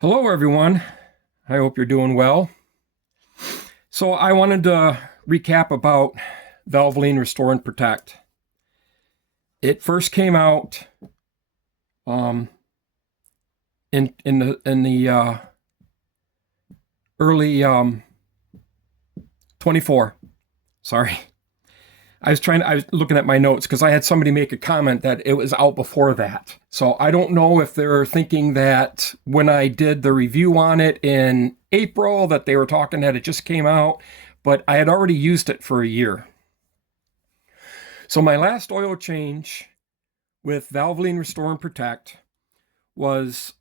Hello, everyone. I hope you're doing well. So I wanted to recap about Valvoline Restore and Protect. It first came out um, in the early 24. Sorry, I was looking at my notes because I had somebody make a comment that it was out before that. So I don't know if they're thinking that when I did the review on it in April that they were talking that it just came out, but I had already used it for a year. So my last oil change with Valvoline Restore and Protect was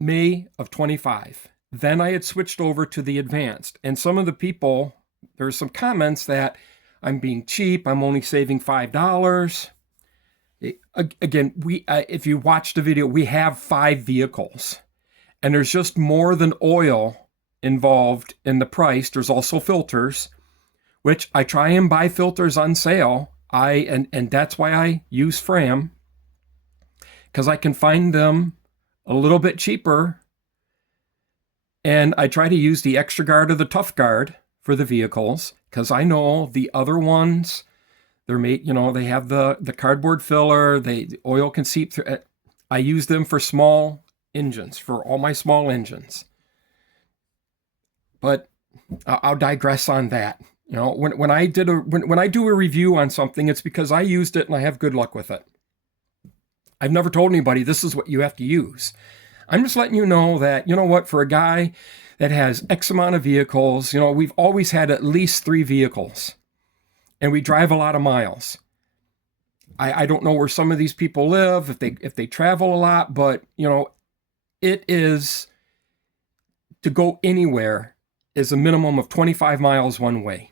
May of 25. Then I had switched over to the advanced, and some of the people, there's some comments that I'm being cheap. I'm only saving $5. Again, if you watch the video, we have 5 vehicles, and there's just more than oil involved in the price. There's also filters, which I try and buy filters on sale. And that's why I use Fram, because I can find them a little bit cheaper. And I try to use the Extra Guard or the Tough Guard for the vehicles, because I know the other ones, they're made, they have the cardboard filler, the oil can seep through. I use them for small engines, for all my small engines. But I'll digress on that. When I do a review on something, it's because I used it and I have good luck with it. I've never told anybody this is what you have to use. I'm just letting you know that, for a guy that has X amount of vehicles, we've always had at least 3 vehicles, and we drive a lot of miles. I don't know where some of these people live, if they travel a lot, but it is, to go anywhere is a minimum of 25 miles one way.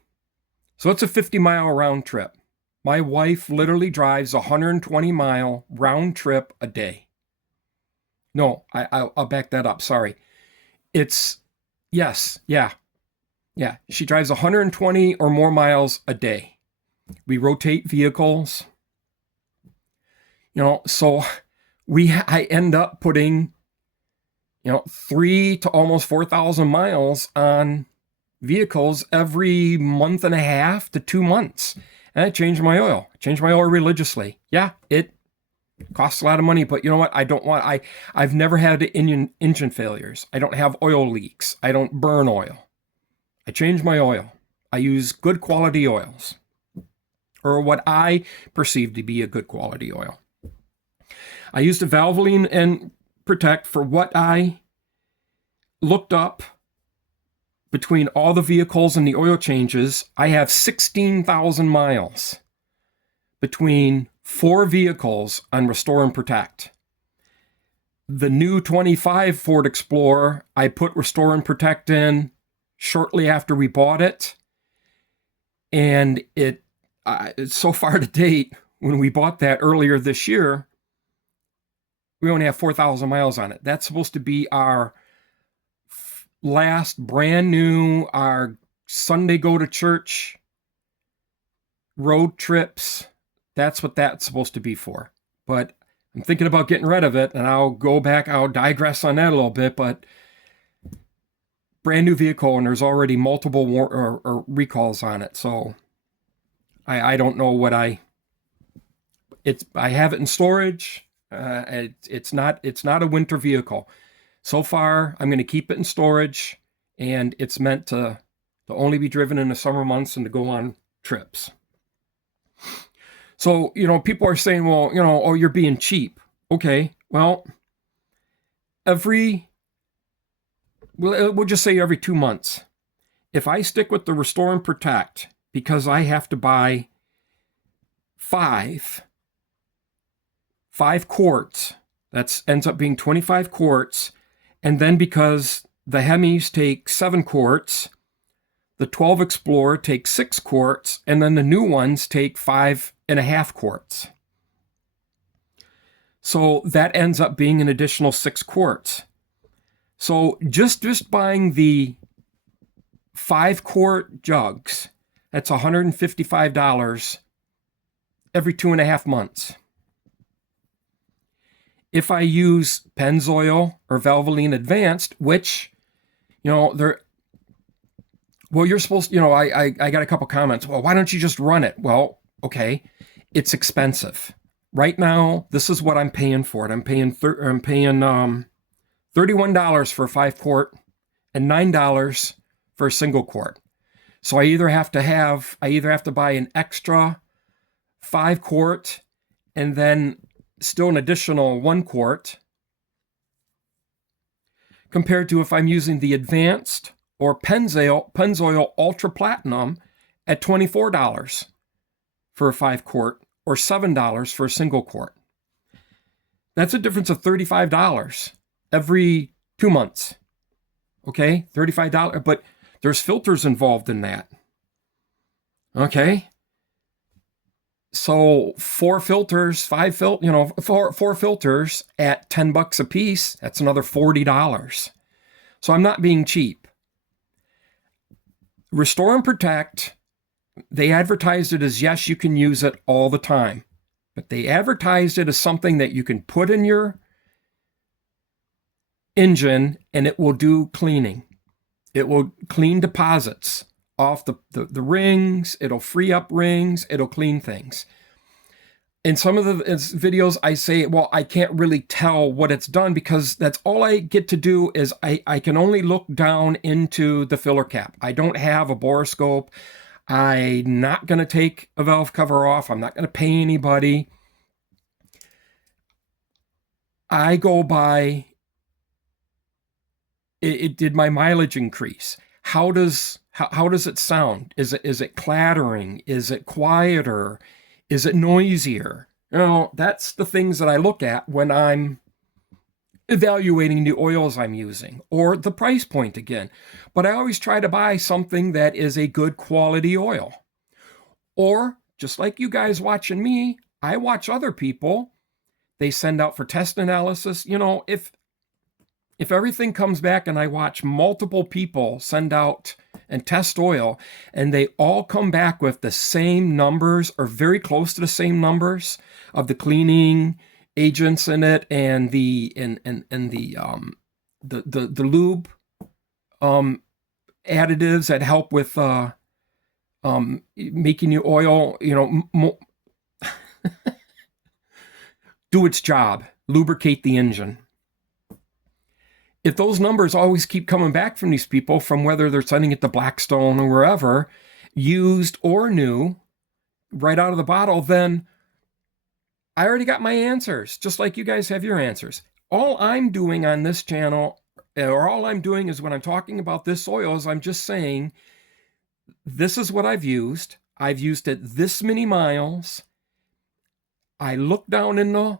So it's a 50-mile round trip. My wife literally drives a 120-mile round trip a day. No, I'll back that up. Sorry. Yes, yeah. She drives 120 or more miles a day. We rotate vehicles. So I end up putting, 3 to almost 4,000 miles on vehicles every month and a half to 2 months. And I change my oil. Religiously. Yeah, it costs a lot of money, but you know what? I've never had engine failures. I don't have oil leaks. I don't burn oil. I change my oil. I use good quality oils, or what I perceive to be a good quality oil. I used a Valvoline and Protect for what I looked up between all the vehicles and the oil changes. I have 16,000 miles between 4 vehicles on Restore and Protect. The new 25 Ford Explorer, I put Restore and Protect in shortly after we bought it. And so far to date, when we bought that earlier this year, we only have 4,000 miles on it. That's supposed to be our last brand new, our Sunday go to church road trips. That's what that's supposed to be for. But I'm thinking about getting rid of it, and I'll digress on that a little bit, but brand new vehicle, and there's already multiple or recalls on it. So I don't know I have it in storage. It's not a winter vehicle. So far, I'm going to keep it in storage, and it's meant to only be driven in the summer months and to go on trips. So, people are saying, well, oh, you're being cheap. Okay, well, we'll just say every 2 months. If I stick with the Restore and Protect, because I have to buy 5 quarts, that ends up being 25 quarts, and then because the Hemis take 7 quarts, the 12 Explorer takes 6 quarts, and then the new ones take 5.5 quarts. So that ends up being an additional 6 quarts. So just buying the 5-quart jugs, that's $155 every 2.5 months. if I use Pennzoil or Valvoline Advanced, which, they're, well, you're supposed to, I got a couple comments. Well, why don't you just run it? Well, okay, it's expensive. Right now, this is what I'm paying for it. I'm paying $31 for a 5-quart and $9 for a single quart. So I either have to buy an extra 5-quart and then still an additional 1 quart, compared to if I'm using the Advanced or Pennzoil Ultra Platinum at $24 for a 5-quart or $7 for a single quart. That's a difference of $35 every 2 months. Okay, $35, but there's filters involved in that. Okay, so 4 filters, 4 filters at $10 a piece. That's another $40. So I'm not being cheap. Restore and Protect, they advertised it as, yes, you can use it all the time, but they advertised it as something that you can put in your engine and it will do cleaning. It will clean deposits off the rings. It'll free up rings. It'll clean things. In some of the videos, I say, well, I can't really tell what it's done because that's all I get to do is I can only look down into the filler cap. I don't have a borescope. I'm not going to take a valve cover off. I'm not going to pay anybody. I go by, did my mileage increase? How does it sound? Is it clattering? Is it quieter? Is it noisier? That's the things that I look at when I'm evaluating the oils I'm using, or the price point again. But I always try to buy something that is a good quality oil. Or, just like you guys watching me, I watch other people. They send out for test analysis. If everything comes back and I watch multiple people send out and test oil and they all come back with the same numbers or very close to the same numbers of the cleaning agents in it and the lube additives that help with making your oil do its job, lubricate the engine. If those numbers always keep coming back from these people, from whether they're sending it to Blackstone or wherever, used or new, right out of the bottle, then I already got my answers, just like you guys have your answers. All I'm doing on this channel, or all I'm doing is when I'm talking about this oil, is I'm just saying, this is what I've used. I've used it this many miles. I look down and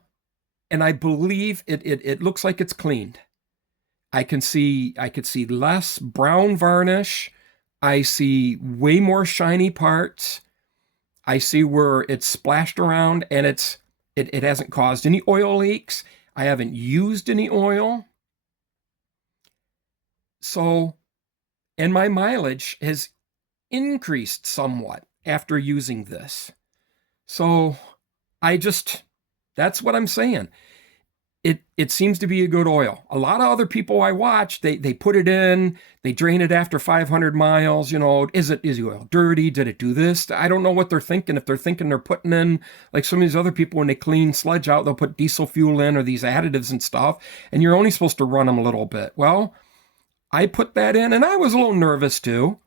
I believe it looks like it's cleaned. I could see less brown varnish. I see way more shiny parts. I see where it's splashed around and it hasn't caused any oil leaks. I haven't used any oil. So, and my mileage has increased somewhat after using this. So that's what I'm saying. It seems to be a good oil. A lot of other people I watch, they put it in, they drain it after 500 miles. Is the oil dirty? Did it do this? I don't know what they're thinking. If they're thinking they're putting in, like some of these other people, when they clean sludge out, they'll put diesel fuel in or these additives and stuff, and you're only supposed to run them a little bit. Well, I put that in, and I was a little nervous too.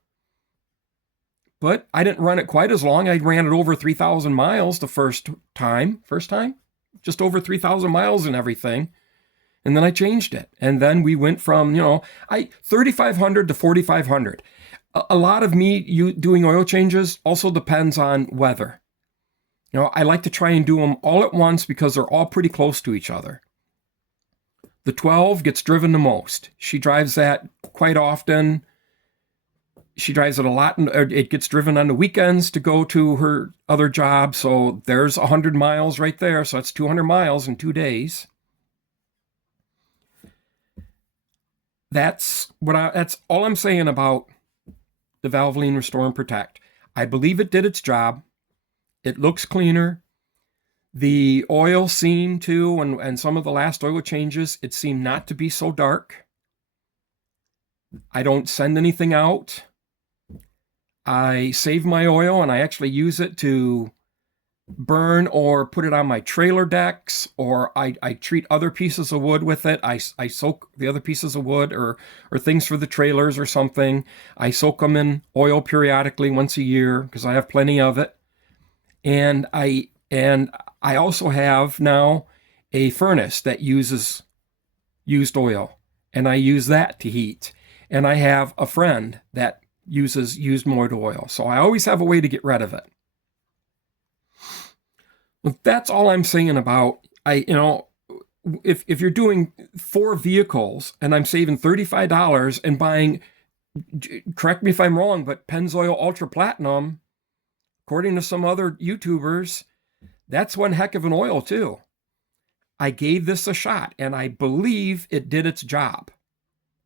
But I didn't run it quite as long. I ran it over 3,000 miles the first time, just over 3,000 miles and everything. And then I changed it. And then we went from, 3,500 to 4,500. A lot of me doing oil changes also depends on weather. I like to try and do them all at once because they're all pretty close to each other. The 12 gets driven the most. She drives that quite often. She drives it a lot, and it gets driven on the weekends to go to her other job. So there's 100 miles right there. So that's 200 miles in 2 days. That's all I'm saying about the Valvoline Restore and Protect. I believe it did its job. It looks cleaner. The oil seemed to, and some of the last oil changes, it seemed not to be so dark. I don't send anything out. I save my oil and I actually use it to burn or put it on my trailer decks, or I treat other pieces of wood with it. I soak the other pieces of wood or things for the trailers or something. I soak them in oil periodically once a year because I have plenty of it. And I also have now a furnace that uses used oil, and I use that to heat. And I have a friend that uses used motor oil. So I always have a way to get rid of it. Well, that's all I'm saying about, if you're doing 4 vehicles and I'm saving $35 and buying, correct me if I'm wrong, but Pennzoil Ultra Platinum, according to some other YouTubers, that's one heck of an oil too. I gave this a shot and I believe it did its job.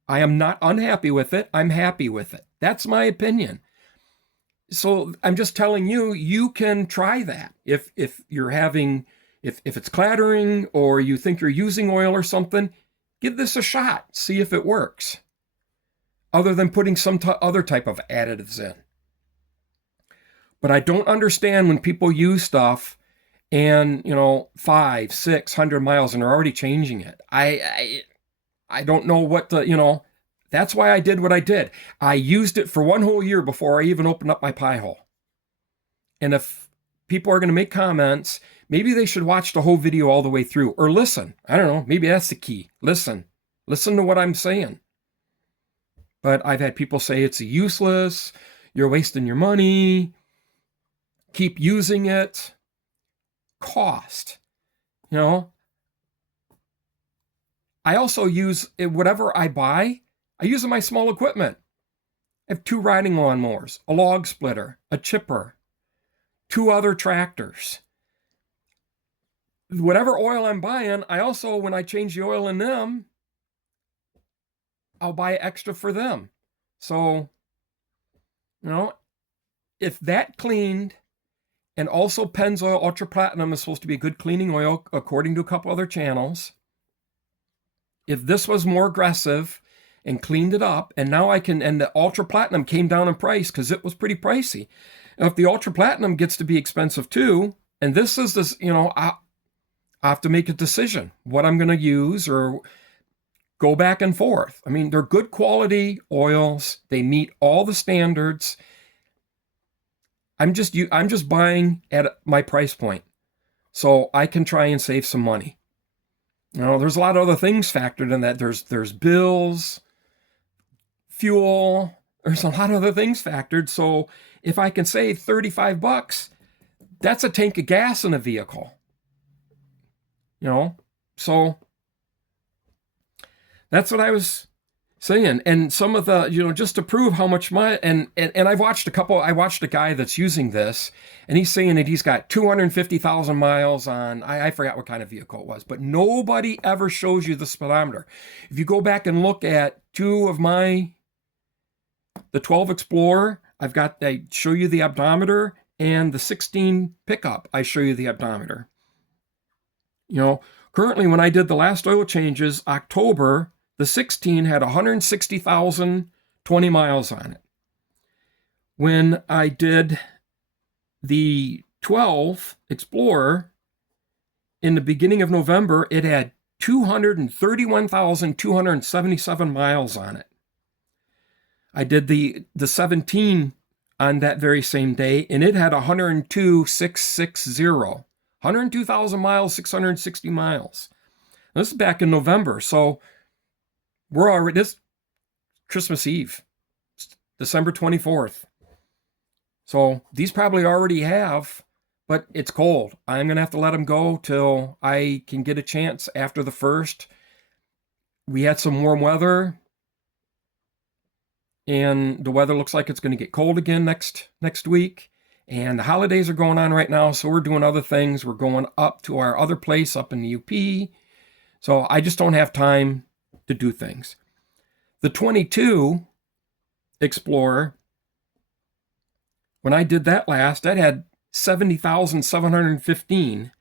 I am not unhappy with it. I'm happy with it. That's my opinion. So I'm just telling you, you can try that. If you're having, if it's clattering or you think you're using oil or something, give this a shot. See if it works. Other than putting some other type of additives in. But I don't understand when people use stuff and, 500, 600 miles and are already changing it. I don't know what the, that's why I did what I did. I used it for 1 whole year before I even opened up my pie hole. And if people are going to make comments, maybe they should watch the whole video all the way through or listen. I don't know. Maybe that's the key. Listen to what I'm saying. But I've had people say it's useless. You're wasting your money. Keep using it. Cost. I also use whatever I buy, I use in my small equipment. I have 2 riding lawnmowers, a log splitter, a chipper, 2 other tractors. Whatever oil I'm buying, I also, when I change the oil in them, I'll buy extra for them. So, if that cleaned, and also Pennzoil Ultra Platinum is supposed to be a good cleaning oil, according to a couple other channels. If this was more aggressive and cleaned it up, and now I can, and the Ultra Platinum came down in price because it was pretty pricey. Now, if the Ultra Platinum gets to be expensive too, and this is this, I have to make a decision what I'm going to use or go back and forth. I mean, they're good quality oils. They meet all the standards. I'm just buying at my price point so I can try and save some money. There's a lot of other things factored in that. There's bills, fuel, there's a lot of other things factored. So if I can save $35, that's a tank of gas in a vehicle. So that's what I was saying. And some of the, just to prove how much money, and I watched a guy that's using this, and he's saying that he's got 250,000 miles on, I forgot what kind of vehicle it was, but nobody ever shows you the speedometer. If you go back and look at 2 of the 12 Explorer, I show you the odometer, and the 16 pickup, I show you the odometer. Currently when I did the last oil changes, October, the 16 had 160,020 miles on it. When I did the 12 Explorer in the beginning of November, it had 231,277 miles on it. I did the 17 on that very same day, and it had 102,660. 102,000 miles, 660 miles. This is back in November, so we're already, this Christmas Eve, December 24th. So these probably already have, but it's cold. I'm going to have to let them go till I can get a chance after the 1st. We had some warm weather, and the weather looks like it's going to get cold again next week. And the holidays are going on right now, so we're doing other things. We're going up to our other place up in the UP. So I just don't have time to do things. The 22 Explorer, when I did that last, that had 70,715.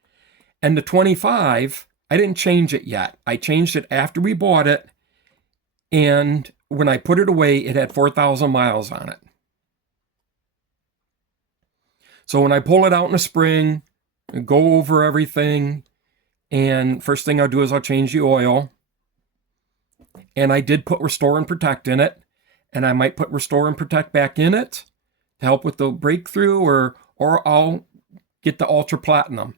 And the 25, I didn't change it yet. I changed it after we bought it. And when I put it away, it had 4,000 miles on it. So when I pull it out in the spring, go over everything, and first thing I'll do is I'll change the oil. And I did put Restore and Protect in it. And I might put Restore and Protect back in it to help with the breakthrough, or I'll get the Ultra Platinum,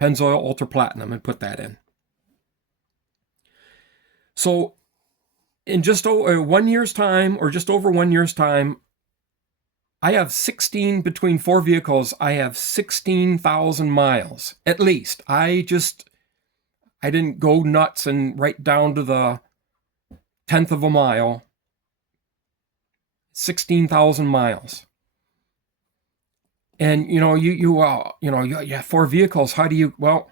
Pennzoil Ultra Platinum, and put that in. So in just 1 year's time, or just over 1 year's time, I have 16, between 4 vehicles, I have 16,000 miles, at least. I didn't go nuts and right down to the 10th of a mile. 16,000 miles. And, you have 4 vehicles. How do you, well,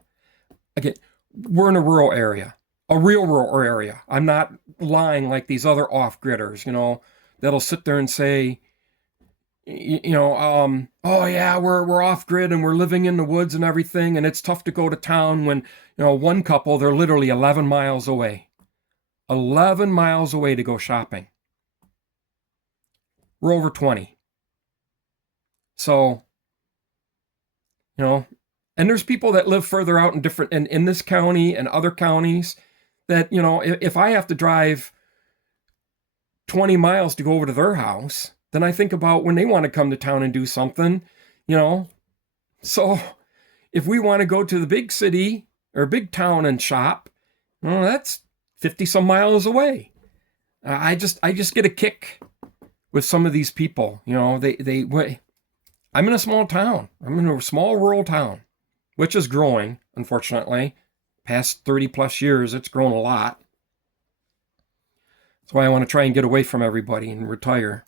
again, we're in a rural area, a real rural area. I'm not lying like these other off-gridders, that'll sit there and say, oh yeah, we're off grid and we're living in the woods and everything, and it's tough to go to town when, one couple, they're literally 11 miles away. 11 miles away to go shopping. We're over 20. So, and there's people that live further out in this county and other counties that, if I have to drive 20 miles to go over to their house, then I think about when they want to come to town and do something, So if we want to go to the big city or big town and shop, that's 50 some miles away. I just get a kick with some of these people. I'm in a small town. I'm in a small rural town, which is growing, unfortunately. Past 30 plus years, it's grown a lot. That's why I want to try and get away from everybody and retire.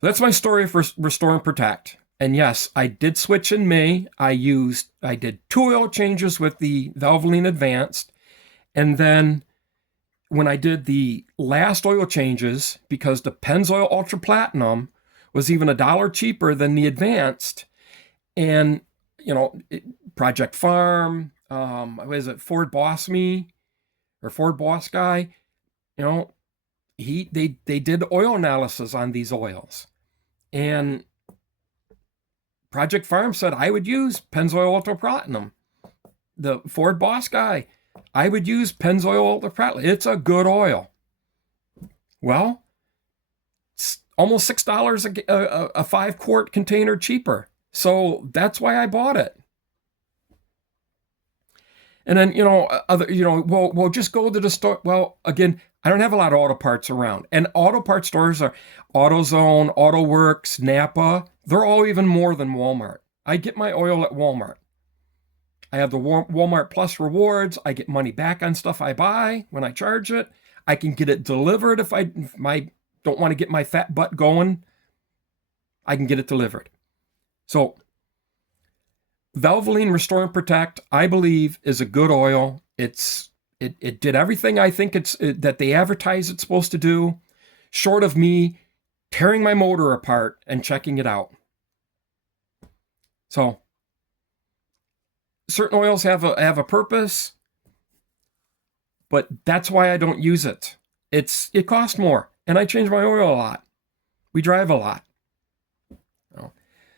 That's my story for Restore and Protect. And yes, I did switch in May. I did 2 oil changes with the Valvoline Advanced. And then when I did the last oil changes, because the Pennzoil Ultra Platinum was even $1 cheaper than the Advanced, and, Project Farm, what is it, Ford Boss Me, or Ford Boss Guy, they did oil analysis on these oils. And Project Farm said I would use Pennzoil Ultra Platinum. The Ford Boss Guy, I would use Pennzoil Ultra Platinum. It's a good oil. Well, it's almost $6 a 5-quart container cheaper. So that's why I bought it. And then, we'll just go to the store. Well, again, I don't have a lot of auto parts around. And auto parts stores are AutoZone, AutoWorks, Napa. They're all even more than Walmart. I get my oil at Walmart. I have the Walmart Plus rewards. I get money back on stuff I buy when I charge it. I can get it delivered if I don't want to get my fat butt going. I can get it delivered. So Valvoline Restore and Protect, I believe, is a good oil. It did everything I think that they advertise it's supposed to do, short of me tearing my motor apart and checking it out. So certain oils have a purpose, but that's why I don't use it. It costs more, and I change my oil a lot. We drive a lot.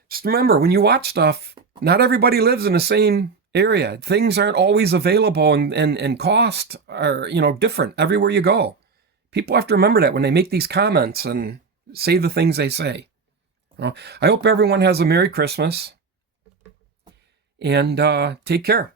Just remember, when you watch stuff, not everybody lives in the same area. Things aren't always available, and cost are, different everywhere you go. People have to remember that when they make these comments and say the things they say. I hope everyone has a Merry Christmas, and take care.